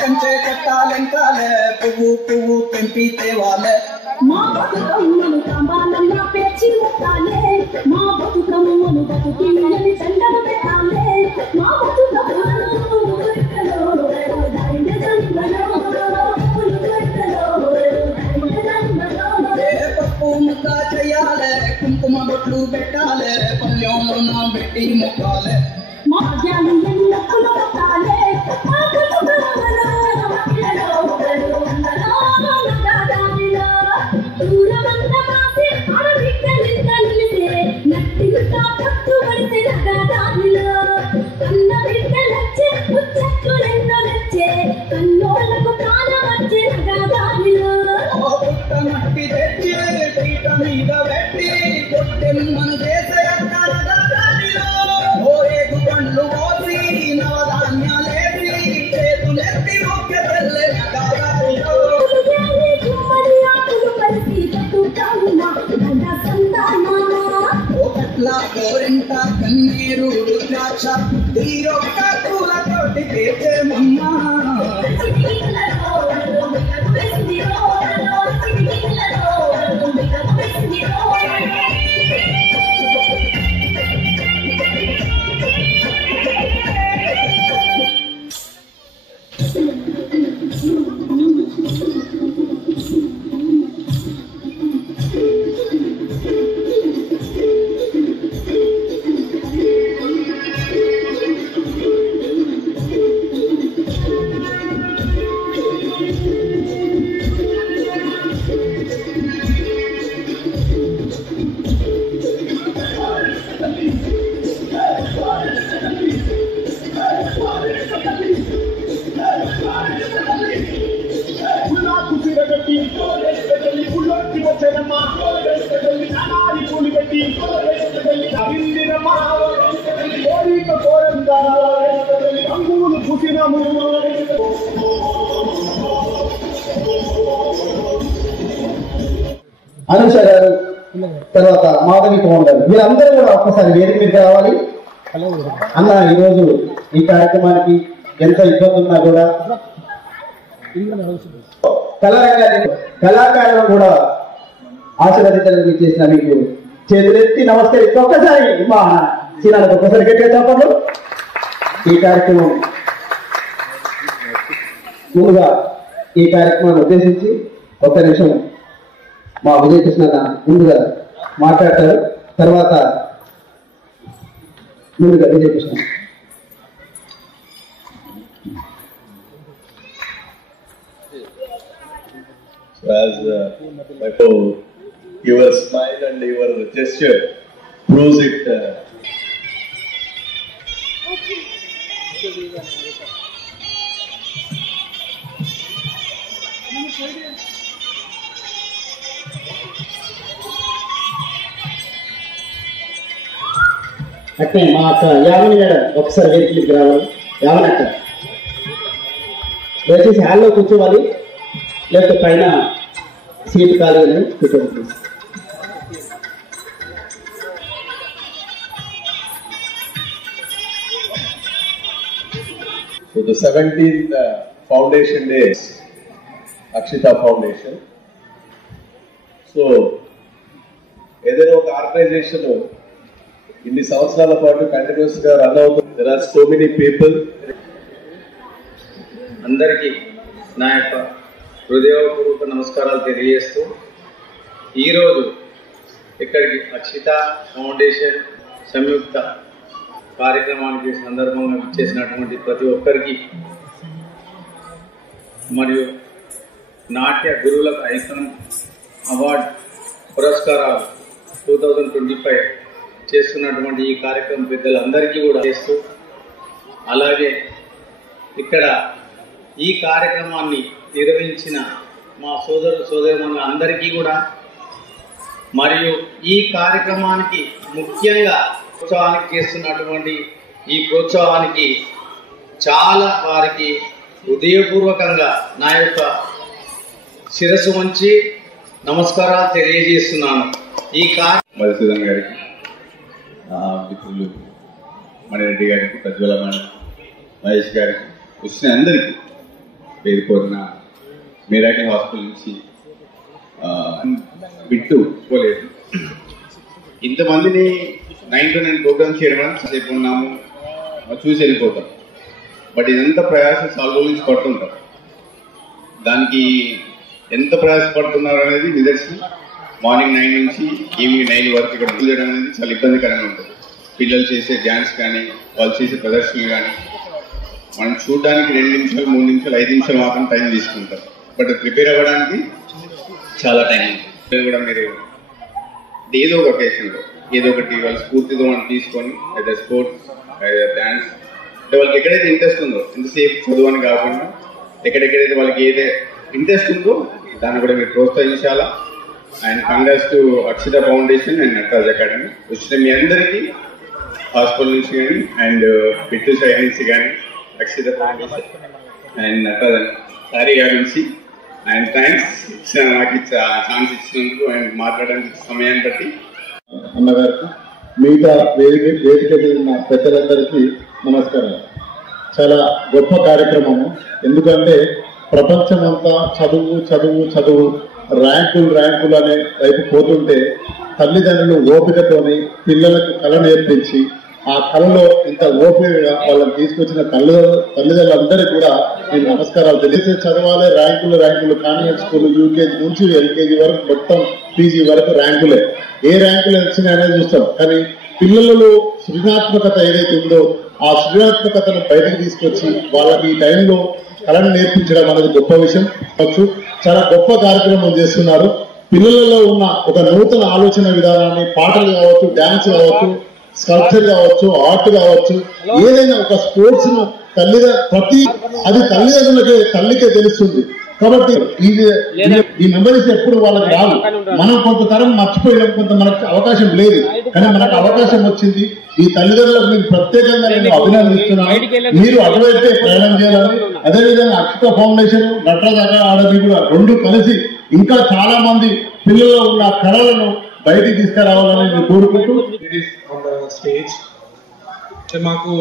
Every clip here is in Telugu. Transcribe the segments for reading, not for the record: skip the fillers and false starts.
कंचे कट्टाले पुव्वू पुव्वू तेंपी तेवाले మా బతుకమ్మను కంబాలన్న పేచి ముట్టాలే మా బతుకమ్మను బతుకిని చందన పెట్టాలే మా బతుకమ్మను పెట్టలో దైన జన్మలో పప్పు ముద్ద చేయాలే కుంకుమ బొట్లు పెట్టాలే పల్లెంలో నా పెట్టి ముక్కాలే మా జ్ఞాని ఎన్నప్పులు పెట్టాలే మా బతుకమ్మను దూరమంత మాసి అరవికలింత నిలిసే నట్టింత పట్టు పడితే నగదానిలో కన్న బిడ్డలచ్చే ముచ్చట్లు నచ్చే కన్నోళ్ళకు ప్రాణం వచ్చే నగదానిలో పుట్ట మట్టి తెచ్చి పీట మీద పెట్టి పొట్టెమ్మను చేసే నగదానిలో ఓరేగు పండ్లు కోసి నవధాన్యాలేసి చేతులెత్తి మొక్క తెల్లే నగదానిలో గోరింట కన్నీరు రుద్రాక్ష తీరొక్క పూలతోటి పేచేమమ్మ అనుష గారు, తర్వాత మాధవి కుమార్ గారు, వీరందరూ కూడా ఒక్కసారి వేదిక మీద రావాలి. అన్న ఈరోజు ఈ కార్యక్రమానికి ఎంత ఇబ్బంది ఉన్నా కూడా కళాకారులను కూడా ఆశీర్వదించడానికి చేసిన మీకు చేతులెత్తి నమస్కరిస్తూ ఒక్కసారి మా సీనాలకు ఒక్కసారి గట్టిగా చెప్పండి. ఈ కార్యక్రమం ముందుగా ఈ కార్యక్రమాన్ని ఉద్దేశించి ఒక్క నిమిషం మా విజయకృష్ణ ముందుగా మాట్లాడతారు. తర్వాత ముందుగా Vijayakrishna. Your smile and your gesture proves it. అట్నే మా అక్క యామిని మేడం ఒకసారి వేదికకి రావాలి. యామిని అక్క దయచేసి హాల్లో కూర్చోవాలి, లేకపోతే పైన సీట్ ఖాళీ కూర్చోండి. So the 17th foundation days Akshita Foundation. So, ఏదైనా ఒక ఆర్గనైజేషన్ ఇన్ని సంవత్సరాల పాటు కంటిన్యూస్ గా రన్ అవుతుంది. There are so many people. అందరికీ నా యొక్క హృదయపూర్వక నమస్కారాలు తెలియజేస్తూ ఈరోజు ఇక్కడికి అక్షిత ఫౌండేషన్ సంయుక్త కార్యక్రమానికి సందర్భంగా ఇచ్చేసినటువంటి ప్రతి ఒక్కరికి మరియు నాట్య గురువులకు ఐకాన్ అవార్డ్ పురస్కారాలు 2025 చేస్తున్నటువంటి ఈ కార్యక్రమం పెద్దలందరికీ కూడా చేస్తూ అలాగే ఇక్కడ ఈ కార్యక్రమాన్ని నిర్వహించిన మా సోదరుల అందరికీ కూడా మరియు ఈ కార్యక్రమానికి ముఖ్యంగా ప్రోత్సాహానికి చేస్తున్నటువంటి ఈ ప్రోత్సాహానికి చాలా వారికి హృదయపూర్వకంగా నా యొక్క శిరస్సు వంచి నమస్కారాలు తెలియజేస్తున్నాను. ఈ మధుసూదన్ గారికి, మిత్రులు మణిరెడ్డి గారికి, ప్రజ్వల మహేష్ గారికి, వచ్చిన అందరికీ పేరు కోరిన మీరాకి హాస్పిటల్ నుంచి బిట్టు పోలేదు. ఇంతమందిని 9 to 9 ప్రోగ్రామ్స్ చేయడం సేపు ఉన్నాము చూసి వెళ్ళిపోతాం. బట్ ఇదంతా ప్రయాసం చాలా రోజుల నుంచి పడుతుంటాం. దానికి ఎంత ప్రయాసపడుతున్నారు అనేది నిదర్శనం. మార్నింగ్ 9 నుంచి ఈవినింగ్ 9 వరకు ఇక్కడ చేయడం అనేది చాలా ఇబ్బందికరంగా ఉంటుంది. పిల్లలు చేసే డ్యాన్స్ కానీ, వాళ్ళు చేసే ప్రదర్శనలు కానీ మనం చూడడానికి 2 నిమిషాలు, 3 నిమిషాలు, 5 నిమిషాలు మాత్రం టైం తీసుకుంటాం. బట్ ప్రిపేర్ అవ్వడానికి చాలా టైం ఉంటుంది. కూడా మీరు ఏదో ఒక ఒకేషన్లో ఏదో ఒకటి వాళ్ళ స్ఫూర్తితో మనం తీసుకొని లేదా స్పోర్ట్స్ లేదా డ్యాన్స్ అంటే వాళ్ళకి ఎక్కడైతే ఇంట్రెస్ట్ ఉందో, ఎంతసేపు చదువు అని కాకుండా ఎక్కడెక్కడైతే వాళ్ళకి ఏదైతే ఇంట్రెస్ట్ ఉందో దాన్ని కూడా మీరు ప్రోత్సహించాలా. And congrats to Akshita foundation and Nataraj academy. వచ్చిన మీ అందరికీ హాస్పిటల్ నుంచి కానీ అండ్ బిట్టు సైడ్ నుంచి కానీ అక్షిత ఫౌండేషన్ అండ్ నటరాజ్ సారీ గారి నుంచి అండ్ థ్యాంక్స్ నాకు ఛాన్స్ ఇచ్చినందుకు అండ్ మాట్లాడడానికి సమయాన్ని బట్టి అన్నగారికి, మిగతా వేదిక ఉన్న పెద్దలందరికీ నమస్కారం. చాలా గొప్ప కార్యక్రమము. ఎందుకంటే ప్రపంచమంతా చదువు చదువు చదువు ర్యాంకులు అనే వైపు పోతుంటే తల్లిదండ్రులు ఓపికతోని పిల్లలకు కళ నేర్పించి ఆ కళలో ఇంత ఓపికగా వాళ్ళని తీసుకొచ్చిన తల్లిదండ్రులందరికీ కూడా నేను నమస్కారాలు తెలియజేసి చదవాలి. ర్యాంకులు కాన్వెంట్ స్కూల్ యూకేజీ నుంచి ఎల్కేజీ వరకు మొత్తం పీజీ వరకు ర్యాంకులే. ఏ ర్యాంకులు వచ్చినాయనేది చూస్తాం. కానీ పిల్లలలో సృజనాత్మకత ఏదైతే ఉందో ఆ సృజనాత్మకతను బయటకు తీసుకొచ్చి వాళ్ళకి ఈ టైంలో కళను నేర్పించడం అనేది గొప్ప విషయం. చాలా గొప్ప కార్యక్రమం చేస్తున్నారు. పిల్లలలో ఉన్న ఒక నూతన ఆలోచన విధానాన్ని పాటలు కావచ్చు, డాన్స్ కావచ్చు, స్కల్ప్చర్ కావచ్చు, ఆర్ట్ కావచ్చు, ఏదైనా ఒక స్పోర్ట్స్ ను అది తల్లికే తెలుస్తుంది. కాబట్టి ఈ మెమరీస్ ఎప్పుడు వాళ్ళకి రాదు. మనం కొంత తరం మర్చిపోయినాం, కొంత మనకు అవకాశం లేదు. కానీ మనకు అవకాశం వచ్చింది. ఈ తల్లిదండ్రులకు మీకు ప్రత్యేకంగా నేను అభినందిస్తున్నాను. మీరు అటువైతే ప్రయాణం చేయాలని, అదేవిధంగా అక్షిత ఫౌండేషన్, నటరాజ్ అకాడమీ కూడా రెండు కలిసి ఇంకా చాలా మంది పిల్లల్లో ఉన్న కళలను బయటికి తీసుకురావాలని నేను కోరుకుంటూ స్టేజ్ మాకు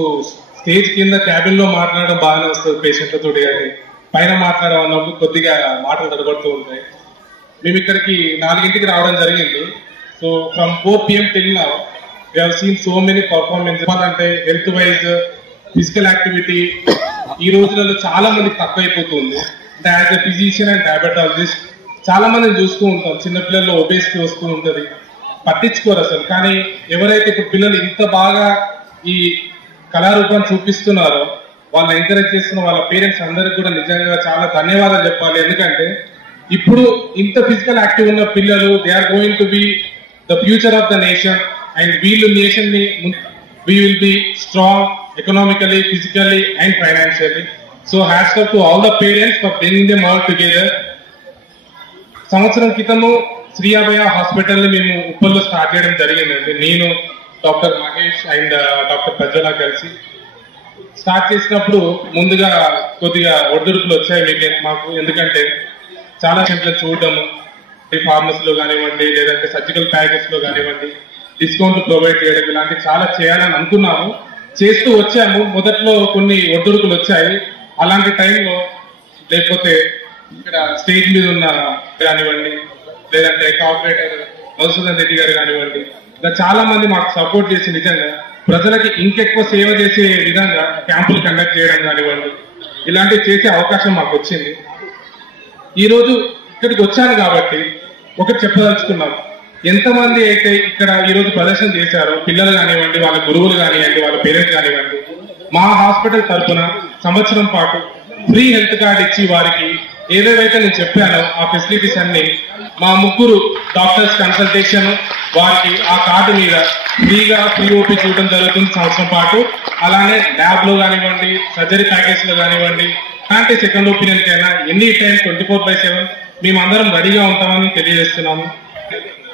స్టేజ్ కింద క్యాబిన్ లో మాట్లాడడం బాగానే వస్తుంది పేషెంట్లతో, కానీ పైన మాట్లాడమన్నప్పుడు కొద్దిగా మాటలు తడబడుతూ ఉంటాయి. మేము ఇక్కడికి 4 రావడం జరిగింది. So from 4 PM till now we have seen so many performances. అంటే హెల్త్ వైజ్ ఫిజికల్ యాక్టివిటీ ఈ రోజులలో చాలా మందికి తక్కువైపోతుంది. అంటే as a physician and diabetologist చాలా మందిని చూస్తూ ఉంటాం. చిన్నపిల్లల్లో ఒబేసిటీ వస్తూ ఉంటుంది, పట్టించుకోరు అసలు. కానీ ఎవరైతే ఇప్పుడు పిల్లలు ఇంత బాగా ఈ కళారూపాన్ని చూపిస్తున్నారో వాళ్ళని ఎంకరేజ్ చేస్తున్న వాళ్ళ పేరెంట్స్ అందరికి కూడా నిజంగా చాలా ధన్యవాదాలు చెప్పాలి. ఎందుకంటే ఇప్పుడు ఇంత ఫిజికల్ యాక్టివ్ ఉన్న పిల్లలు they are going to be the future of the nation. And వీళ్ళు నేషన్ ని we will be strong economically, physically and financially. So hats off to all the parents for bringing them all together. సంవత్సరం క్రితము శ్రీ అభయ హాస్పిటల్ ని మేము ఉప్పల్లో స్టార్ట్ చేయడం జరిగిందండి. నేను, doctor Mahesh and doctor Prajwala కలిసి స్టార్ట్ చేసినప్పుడు ముందుగా కొద్దిగా ఒడిదుడుకులు వచ్చాయి మాకు. ఎందుకంటే చాలా సెంటర్లు చూడడము, ఫార్మసీలో కానివ్వండి, లేదంటే సర్జికల్ ప్యాకేజ్ లో కానివ్వండి, డిస్కౌంట్ ప్రొవైడ్ చేయడం, ఇలాంటి చాలా చేయాలని అనుకున్నాము, చేస్తూ వచ్చాము. మొదట్లో కొన్ని ఒడిదుడుకులు వచ్చాయి. అలాంటి టైంలో లేకపోతే ఇక్కడ స్టేజ్ మీద ఉన్న కానివ్వండి, లేదంటే కార్పొరేటర్ మధుసూదన్ రెడ్డి గారు కానివ్వండి, ఇలా చాలా మంది మాకు సపోర్ట్ చేసి నిజంగా ప్రజలకి ఇంకెక్కువ సేవ చేసే విధంగా క్యాంపులు కండక్ట్ చేయడం కానివ్వండి, ఇలాంటివి చేసే అవకాశం మాకు వచ్చింది. ఈరోజు ఇక్కడికి వచ్చాను కాబట్టి ఒకటి చెప్పదలుచుకున్నాం. ఎంతమంది అయితే ఇక్కడ ఈరోజు ప్రదర్శన చేశారో పిల్లలు కానివ్వండి, వాళ్ళ గురువులు కానివ్వండి, వాళ్ళ పేరెంట్స్ కానివ్వండి, మా హాస్పిటల్ తరఫున సంవత్సరం పాటు ఫ్రీ హెల్త్ కార్డ్ ఇచ్చి వారికి ఏవేవైతే నేను చెప్పానో ఆ ఫెసిలిటీస్ అన్ని మా ముగ్గురు డాక్టర్స్ కన్సల్టేషన్ వారికి ఆ కార్డు మీద ఫ్రీగా ఓపీ చూడడం జరుగుతుంది సంవత్సరం పాటు. అలానే ల్యాబ్ లో కానివ్వండి, సర్జరీ ప్యాకేజ్ లో కానివ్వండి, అంటే సెకండ్ ఒపీనియన్ కైనా ఎనీ టైం 24/7 మేమందరం రెడీగా ఉంటామని తెలియజేస్తున్నాము,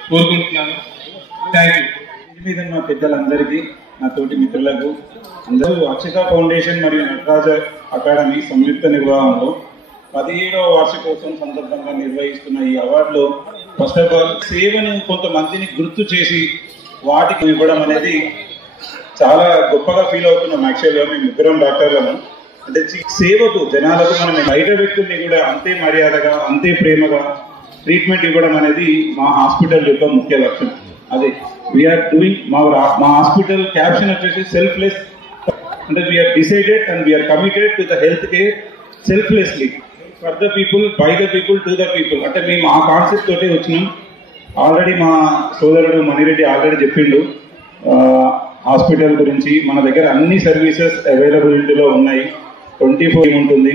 కోరుకుంటున్నాను. Thank you. ఇంటి మీద ఉన్న పెద్దలందరికీ, నా తోటి మిత్రులకు అందరూ అక్షిత ఫౌండేషన్ మరియు నటరాజ అకాడమీ సంయుక్త నిర్వహణలో 17వ వార్షికోత్సవం సందర్భంగా నిర్వహిస్తున్న ఈ అవార్డులో ఫస్ట్ ఆఫ్ ఆల్ సేవని కొంతమందిని గుర్తు చేసి వాటికి ఇవ్వడం అనేది చాలా గొప్పగా ఫీల్ అవుతున్నాం. యాక్చువల్గా మేము ముగ్గురం డాక్టర్లను, అంటే సేవకు జనాలకు మనం బయట వ్యక్తుల్ని కూడా అంతే మర్యాదగా అంతే ప్రేమగా ట్రీట్మెంట్ ఇవ్వడం అనేది మా హాస్పిటల్ యొక్క ముఖ్య లక్ష్యం. అదే వీఆర్ డూయింగ్ మా హాస్పిటల్ క్యాప్షన్ వచ్చేసి సెల్ఫ్లెస్, అంటే we are decided and we are committed to the health care selflessly for the people, by the people, to the people. అంటే మేము ఆ కాన్సెప్ట్ తోటే వచ్చినాం. ఆల్రెడీ మా సోదరుడు మణిరెడ్డి ఆల్రెడీ చెప్పిండు హాస్పిటల్ గురించి. మన దగ్గర అన్ని సర్వీసెస్ అవైలబిలిటీలో ఉన్నాయి. 24 ఉంటుంది.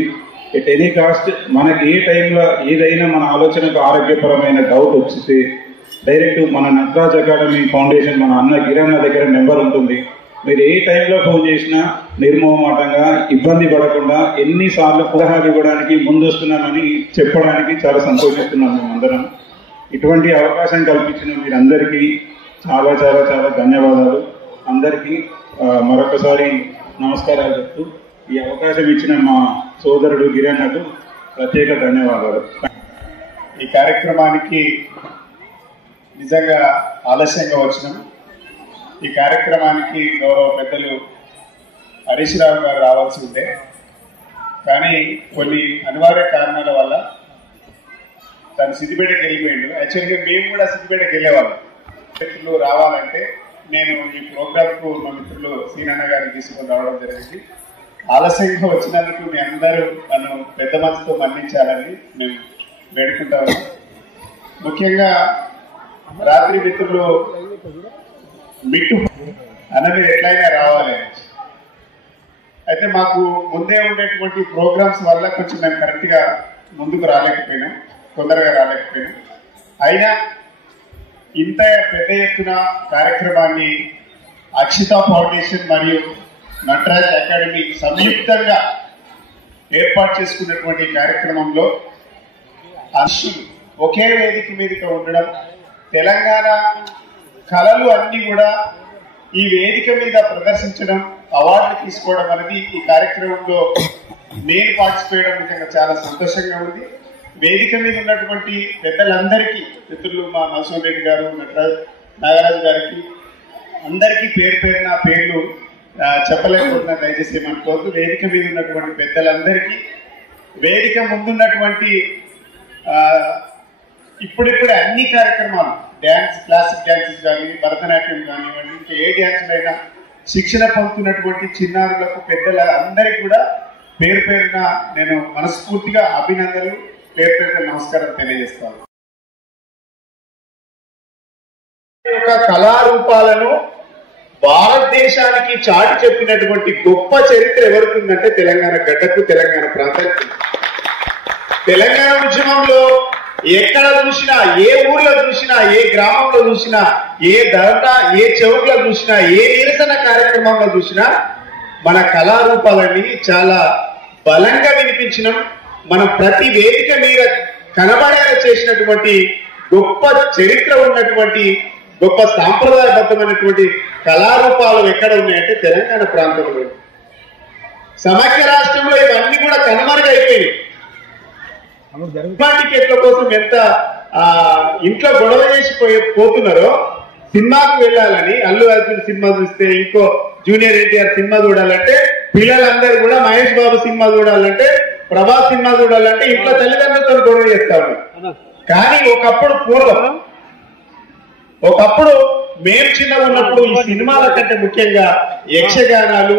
ఎట్ ఎనీ కాస్ట్ మనకి ఏ టైంలో ఏదైనా మన ఆలోచనకు ఆరోగ్యపరమైన డౌట్ వచ్చితే డైరెక్ట్ మన నటరాజ్ అకాడమీ ఫౌండేషన్ మన అన్న గిరన్న దగ్గర నెంబర్ ఉంటుంది. మీరు ఏ టైంలో ఫోన్ చేసినా నిర్మోహమాటంగా ఇబ్బంది పడకుండా ఎన్నిసార్లు సలహాలు ఇవ్వడానికి ముందొస్తున్నామని చెప్పడానికి చాలా సంతోషిస్తున్నాం మేమందరం. ఇటువంటి అవకాశం కల్పించిన మీరందరికీ చాలా చాలా చాలా ధన్యవాదాలు. అందరికీ మరొకసారి నమస్కారాలు చెప్తూ ఈ అవకాశం ఇచ్చిన మా సోదరుడు గిరన్నకు ప్రత్యేక ధన్యవాదాలు. ఈ కార్యక్రమానికి నిజంగా ఆలస్యంగా వచ్చినాం. ఈ కార్యక్రమానికి గౌరవ పెద్దలు హరీష్ రావు గారు రావాల్సి ఉండే, కానీ కొన్ని అనివార్య కారణాల వల్ల తను సిద్దిపేటకి వెళ్ళిపోయిండు. యాక్చువల్గా మేము కూడా సిద్దిపేటకి వెళ్ళేవాళ్ళం. మిత్రులు రావాలంటే నేను ఈ ప్రోగ్రామ్కు మా మిత్రులు సీనన్న గారిని తీసుకొని రావడం జరిగింది. ఆలస్యంగా వచ్చినందుకు మీ అందరూ నన్ను పెద్ద మనసుతో మన్నించాలని మేము వేడుకుంటాము. ముఖ్యంగా రాత్రి మిత్రులు మిట్టు అన్నది ఎట్లయినా రావాలి. అయితే మాకు ముందే ఉండేటువంటి ప్రోగ్రామ్స్ వల్ల కొంచెం మేము కరెక్ట్గా ముందుకు రాలేకపోయినాం, తొందరగా రాలేకపోయినాం. అయినా ఇంత పెద్ద ఎత్తున కార్యక్రమాన్ని అక్షిత ఫౌండేషన్ మరియు నటరాజ్ అకాడమీ సంయుక్తంగా ఏర్పాటు చేసుకున్నటువంటి కార్యక్రమంలో అర్షులు ఒకే వేదిక మీదకి ఉండడం, తెలంగాణ కళలు అన్ని కూడా ఈ వేదిక మీద ప్రదర్శించడం, అవార్డు తీసుకోవడం అనేది ఈ కార్యక్రమంలో నేను పార్టిసిపేట్ చేయడం నిజంగా చాలా సంతోషంగా ఉంది. వేదిక మీద ఉన్నటువంటి పెద్దలందరికీ, మిత్రులు మా మధుసూదన్ రెడ్డి గారు, నాగరాజు గారికి అందరికీ పేరు పేరున పేర్లు చెప్పలేకపోతున్నా, దయచేసి ఏమనుకోవద్దు. వేదిక మీద ఉన్నటువంటి పెద్దలందరికీ, వేదిక ముందున్నటువంటి ఇప్పుడిప్పుడే అన్ని కార్యక్రమాలు డ్యాన్స్, క్లాసిక్ డ్యాన్సెస్ కానీ, భరతనాట్యం కానివ్వండి, ఇంకా ఏ డ్యాన్స్లైనా శిక్షణ పొందుతున్నటువంటి చిన్నారులకు, పెద్దల అందరికీ కూడా పేరు పేరున నేను మనస్ఫూర్తిగా అభినందనలు, పేరు పేరున నమస్కారం తెలియజేస్తాను. యొక్క కళారూపాలను భారతదేశానికి చాటి చెప్పినటువంటి గొప్ప చరిత్ర ఎవరికి ఉందంటే తెలంగాణ గడ్డకు, తెలంగాణ ప్రాంతానికి. తెలంగాణ ఉద్యమంలో ఎక్కడ చూసినా, ఏ ఊర్లో చూసినా, ఏ గ్రామంలో చూసినా, ఏ ధర్నా, ఏ చౌక్లో చూసినా, ఏ నిరసన కార్యక్రమంలో చూసినా మన కళారూపాలని చాలా బలంగా వినిపించినాం. మనం ప్రతి వేదిక మీద కనబడేలా చేసినటువంటి గొప్ప చరిత్ర ఉన్నటువంటి గొప్ప సాంప్రదాయబద్ధమైనటువంటి కళారూపాలు ఎక్కడ ఉన్నాయంటే తెలంగాణ ప్రాంతంలో. సమైక్య రాష్ట్రంలో ఇవన్నీ కూడా కనుమరుగైపోయినాయి. టికెట్ల కోసం ఎంత ఇంట్లో గొడవ చేసి పోతున్నారో, సినిమాకు వెళ్ళాలని అల్లు అర్జున్ సినిమా చూస్తే, ఇంకో జూనియర్ ఎన్టీఆర్ సినిమా చూడాలంటే, పిల్లలందరూ కూడా మహేష్ బాబు సినిమా చూడాలంటే ప్రభాస్ సినిమా చూడాలంటే ఇంట్లో తల్లిదండ్రులతో గొడవ చేస్తాడు. కానీ ఒకప్పుడు మేము చిన్నగా ఉన్నప్పుడు ఈ సినిమాల కంటే ముఖ్యంగా యక్షగానాలు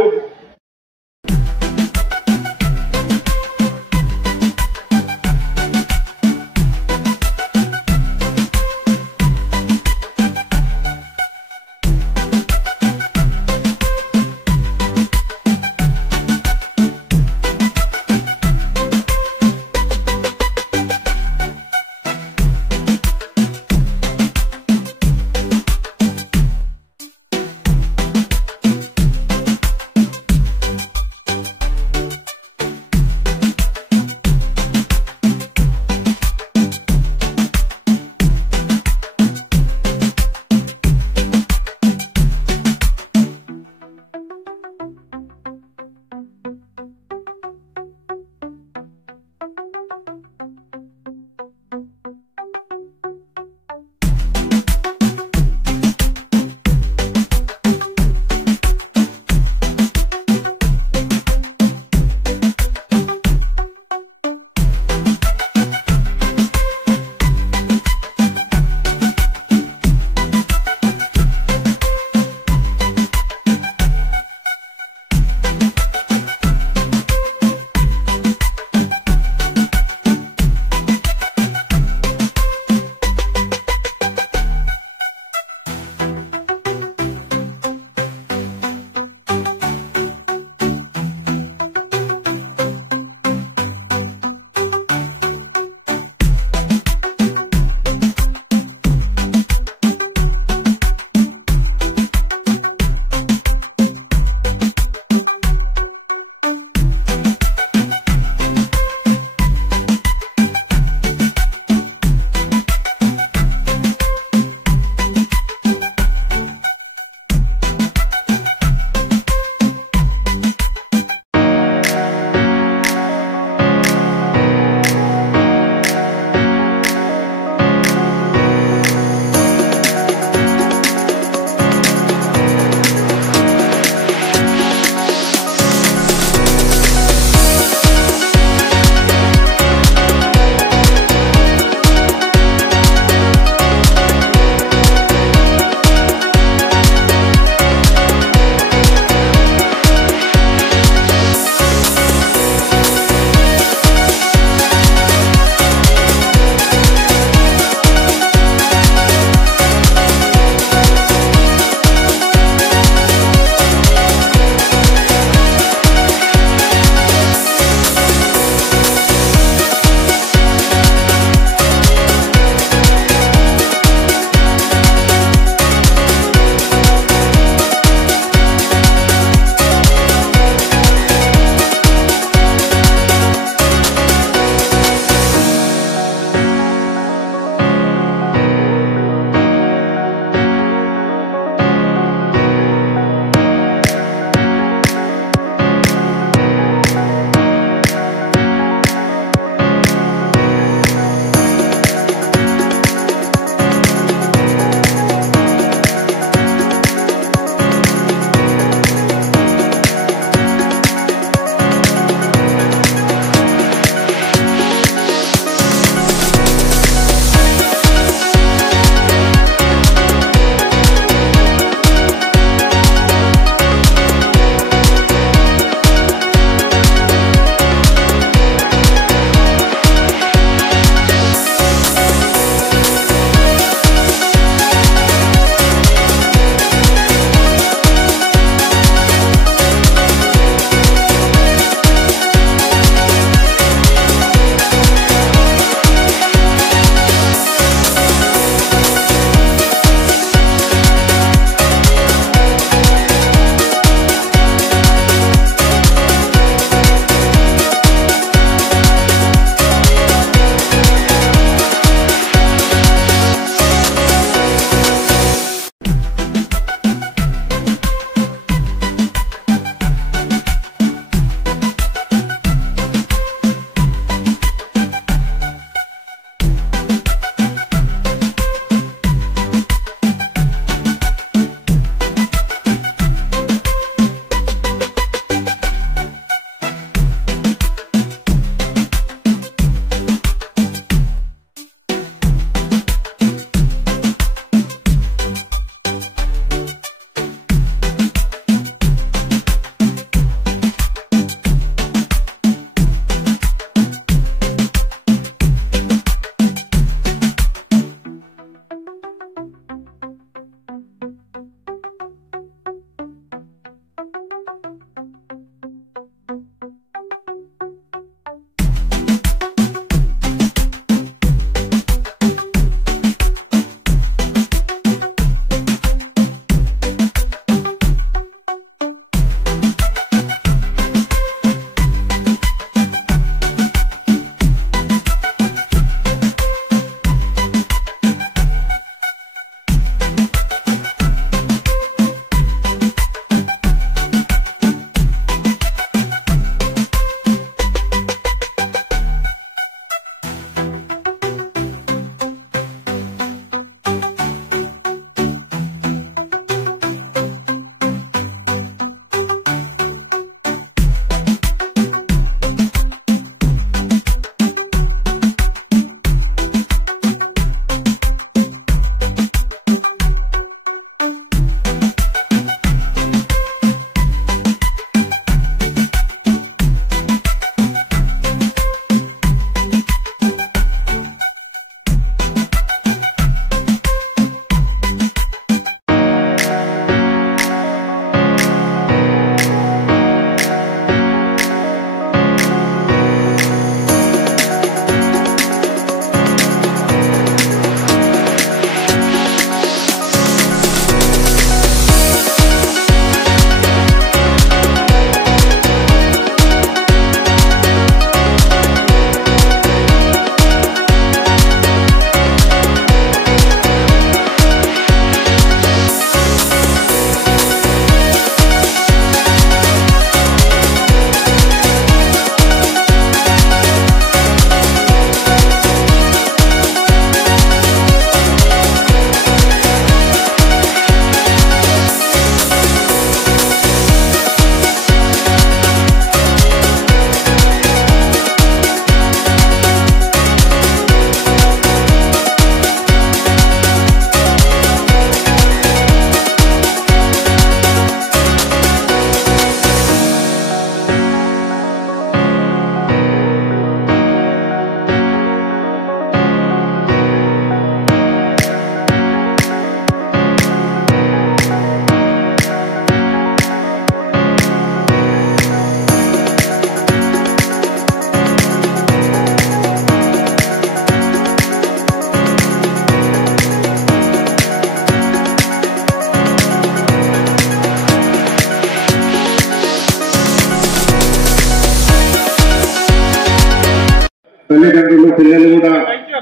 తల్లిదండ్రులు పిల్లలు కూడా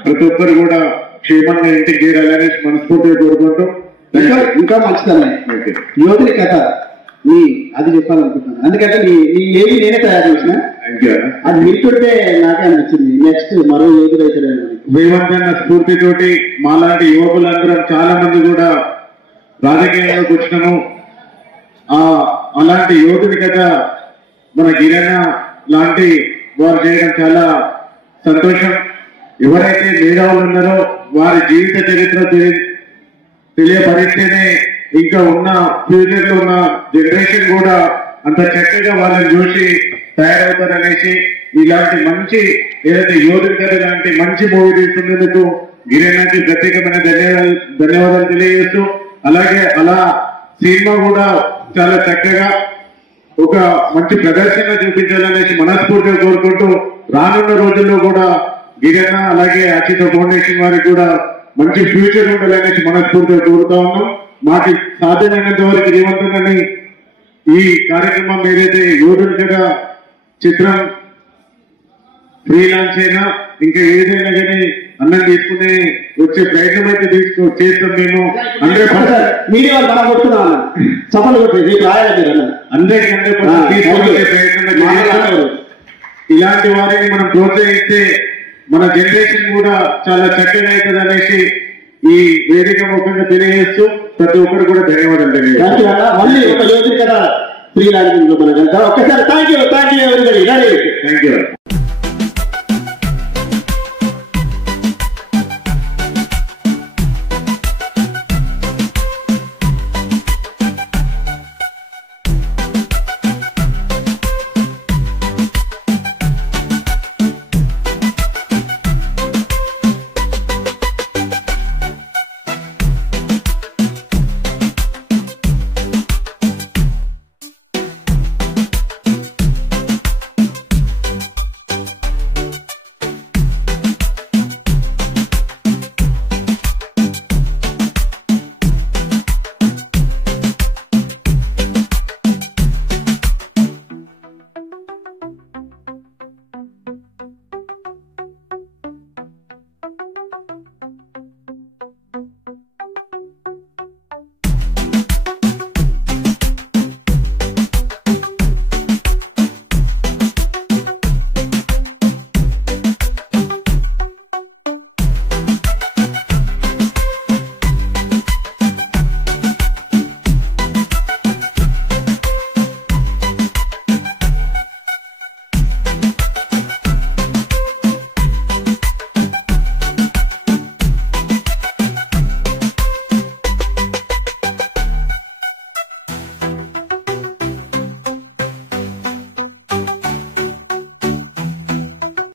ప్రతి ఒక్కరు కూడా క్షేమంగా ఇంటికి చేరాలనేసి మనస్ఫూర్తిగా కోరుకుంటూ ఇంకా మంచిదన్న యోధుని కథ నీ అది చెప్పాలనుకుంటున్నాను. ఎందుకంటే నీ ఏది నేనే తయారు చేసిన అది వింటుంటే నాకే అనిపించింది నెక్స్ట్ మరో యోధుడు అవుతాడు. వేవంతన్న స్ఫూర్తితోటి మాలాంటి యువకులందరం చాలా మంది కూడా రాజకీయాల్లోకి వచ్చినాము. అలాంటి యోధుని కథ మన గిరణ లాంటి వారు చేయడం చాలా సంతోషం. ఎవరైతే మేధావులు ఉన్నారో వారి జీవిత చరిత్ర తెలియపరిస్తేనే ఇంకా ఉన్న ఫ్యూచర్ లో ఉన్న జనరేషన్ కూడా అంత చక్కగా వాళ్ళని చూసి తయారవుతారనేసి ఇలాంటి మంచి ఏదైతే యోధుని కథ లాంటి మంచి మూవీ తీసుకునేందుకు గిరిజనకి ప్రత్యేకమైన ధన్యవాదాలు తెలియజేస్తూ, అలాగే అలా సినిమా కూడా చాలా చక్కగా ఒక మంచి ప్రదర్శన చూపించాలనేసి మనస్ఫూర్తిగా కోరుకుంటూ రానున్న రోజుల్లో కూడా గిరిజన అలాగే అచిత ఫౌండేషన్ వారికి కూడా మంచి ఫ్యూచర్ ఉండాలనేసి మనస్ఫూర్తిగా కోరుతా ఉన్నాం. మాకు సాధ్యమైనంత వరకు రేవంతని ఈ కార్యక్రమం ఏదైతే యోధుని కదా చిత్రం ఫ్రీ లాంచ్ అయినా ఇంకా ఏదైనా కానీ అన్నం తీసుకుని వచ్చే ప్రయత్నం అయితే చేస్తాం. మేము 100% మీడియా మనం కొట్టుకున్నాం చప్పలు కొట్టి రాయాలి అందరికీ 100% తీసుకునే ప్రయత్నం. ఇలాంటి వారిని మనం ప్రోత్సహిస్తే మన జనరేషన్ కూడా చాలా చక్కగా అవుతుంది అనేసి ఈ వేదిక ముఖ్యంగా తెలియజేస్తూ ప్రతి ఒక్కరు కూడా ధన్యవాదాలు తెలియజేస్తాం. మళ్ళీ ఒక యోధుని కదా ఫ్రీ లాంచ్ ఒక్కసారి thank you everybody. Thank you.